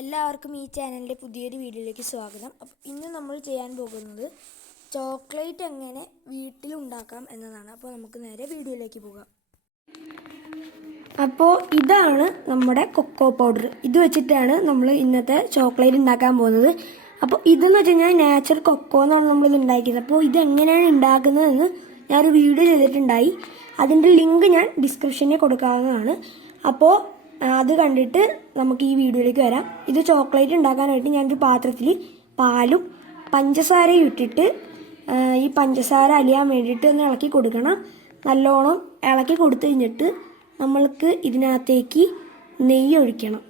എല്ലാവർക്കും ഈ ചാനലിൻ്റെ പുതിയൊരു വീഡിയോയിലേക്ക് സ്വാഗതം. അപ്പോൾ ഇന്ന് നമ്മൾ ചെയ്യാൻ പോകുന്നത് ചോക്ലേറ്റ് എങ്ങനെ വീട്ടിലുണ്ടാക്കാം എന്നതാണ്. അപ്പോൾ നമുക്ക് നേരെ വീഡിയോയിലേക്ക് പോകാം. അപ്പോൾ ഇതാണ് നമ്മുടെ കൊക്കോ പൗഡർ. ഇത് വെച്ചിട്ടാണ് നമ്മൾ ഇന്നത്തെ ചോക്ലേറ്റ് ഉണ്ടാക്കാൻ പോകുന്നത്. അപ്പോൾ ഇതെന്ന് വെച്ച് കഴിഞ്ഞാൽ നാച്ചുറൽ കൊക്കോ എന്നാണ് നമ്മളിത് ഉണ്ടാക്കിയത്. അപ്പോൾ ഇതെങ്ങനെയാണ് ഉണ്ടാക്കുന്നതെന്ന് ഞാനൊരു വീഡിയോ ചെയ്തിട്ടുണ്ടായി. അതിൻ്റെ ലിങ്ക് ഞാൻ ഡിസ്ക്രിപ്ഷനിൽ കൊടുക്കാവുന്നതാണ്. അപ്പോൾ അത് കണ്ടിട്ട് നമുക്ക് ഈ വീഡിയോയിലേക്ക് വരാം. ഇത് ചോക്ലേറ്റ് ഉണ്ടാക്കാനായിട്ട് ഞാനൊരു പാത്രത്തിൽ പാലും പഞ്ചസാരയും ഇട്ടിട്ട് ഈ പഞ്ചസാര അലിയാൻ വേണ്ടിയിട്ട് ഒന്ന് ഇളക്കി കൊടുക്കണം. നല്ലോണം ഇളക്കി കൊടുത്തു കഴിഞ്ഞിട്ട് നമ്മൾക്ക് ഇതിനകത്തേക്ക് നെയ്യ് ഒഴിക്കണം.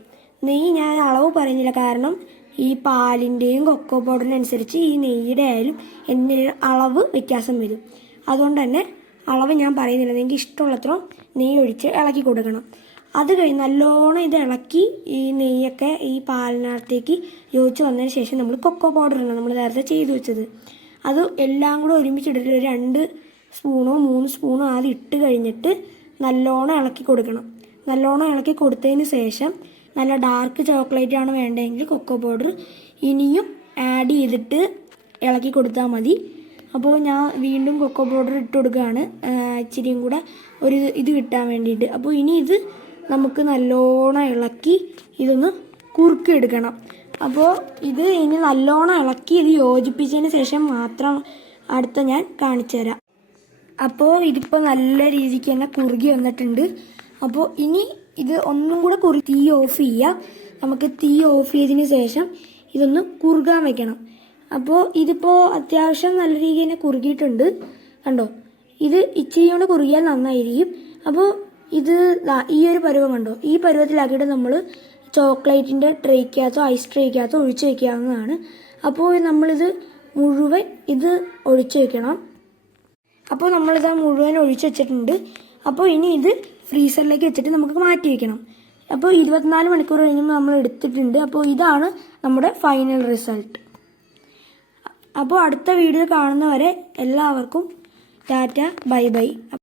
നെയ്യ് ഞാൻ അളവ് പറയുന്നില്ല, കാരണം ഈ പാലിൻ്റെയും കൊക്കോ പൗഡറിനനുസരിച്ച് ഈ നെയ്യുടെ ആയാലും എന്തിനും അളവ് വ്യത്യാസം വരും. അതുകൊണ്ട് തന്നെ അളവ് ഞാൻ പറയുന്നില്ല. നിങ്ങൾക്ക് ഇഷ്ടമുള്ളത്ര നെയ്യ് ഒഴിച്ച് ഇളക്കി കൊടുക്കണം. അത് കഴിഞ്ഞ് നല്ലോണം ഇത് ഇളക്കി ഈ നെയ്യൊക്കെ ഈ പാലിനകത്തേക്ക് യോജിച്ച് വന്നതിന് ശേഷം നമ്മൾ കൊക്കോ പൗഡറാണ് നമ്മൾ നേരത്തെ ചെയ്ത് വെച്ചത്. അത് എല്ലാം കൂടെ ഒരുമിച്ചിട്ടിട്ട് ഒരു 2 സ്പൂണോ 3 സ്പൂണോ ആദ്യം ഇട്ട് കഴിഞ്ഞിട്ട് നല്ലോണം ഇളക്കി കൊടുക്കണം. നല്ലോണം ഇളക്കി കൊടുത്തതിന് ശേഷം നല്ല ഡാർക്ക് ചോക്ലേറ്റ് ആണ് വേണ്ടതെങ്കിൽ കൊക്കോ പൗഡർ ഇനിയും ആഡ് ചെയ്തിട്ട് ഇളക്കി കൊടുത്താൽ മതി. അപ്പോൾ ഞാൻ വീണ്ടും കൊക്കോ പൗഡർ ഇട്ട് കൊടുക്കുകയാണ്, ഇച്ചിരിയും കൂടെ ഒരു ഇത് കിട്ടാൻ വേണ്ടിയിട്ട്. അപ്പോൾ ഇനി ഇത് നമുക്ക് നല്ലോണം ഇളക്കി ഇതൊന്ന് കുറുക്കിയെടുക്കണം. അപ്പോൾ ഇത് ഇനി നല്ലോണം ഇളക്കി ഇത് യോജിപ്പിച്ചതിന് ശേഷം മാത്രം അടുത്ത ഞാൻ കാണിച്ചു തരാം. അപ്പോൾ ഇതിപ്പോൾ നല്ല രീതിക്ക് തന്നെ കുറുകി വന്നിട്ടുണ്ട്. അപ്പോൾ ഇനി ഇത് ഒന്നും കൂടെ തീ ഓഫ് ചെയ്യുക. നമുക്ക് തീ ഓഫ് ചെയ്തതിന് ശേഷം ഇതൊന്ന് കുറുകാൻ വെക്കണം. അപ്പോൾ ഇതിപ്പോൾ അത്യാവശ്യം നല്ല രീതിയിൽ തന്നെ കുറുകിയിട്ടുണ്ട്, കണ്ടോ. ഇത് ഇച്ചിരി കൊണ്ട് കുറുകിയാൽ നന്നായിരിക്കും. അപ്പോൾ ഇത് ഈ ഒരു പരുവം കണ്ടോ, ഈ പരുവത്തിലാക്കിയിട്ട് നമ്മൾ ചോക്ലേറ്റിൻ്റെ ട്രേക്കകത്തോ ഐസ് ട്രേക്കകത്തോ ഒഴിച്ചു വയ്ക്കാവുന്നതാണ്. അപ്പോൾ നമ്മളിത് മുഴുവൻ ഇത് ഒഴിച്ചു വയ്ക്കണം. അപ്പോൾ നമ്മളിത് മുഴുവൻ ഒഴിച്ചു വെച്ചിട്ടുണ്ട്. അപ്പോൾ ഇനി ഇത് ഫ്രീസറിലേക്ക് വെച്ചിട്ട് നമുക്ക് മാറ്റി വയ്ക്കണം. അപ്പോൾ 24 മണിക്കൂർ കഴിയുമ്പോൾ നമ്മൾ എടുത്തിട്ടുണ്ട്. അപ്പോൾ ഇതാണ് നമ്മുടെ ഫൈനൽ റിസൾട്ട്. അപ്പോൾ അടുത്ത വീഡിയോ കാണുന്നവരെ എല്ലാവർക്കും ടാറ്റ, ബൈ ബൈ.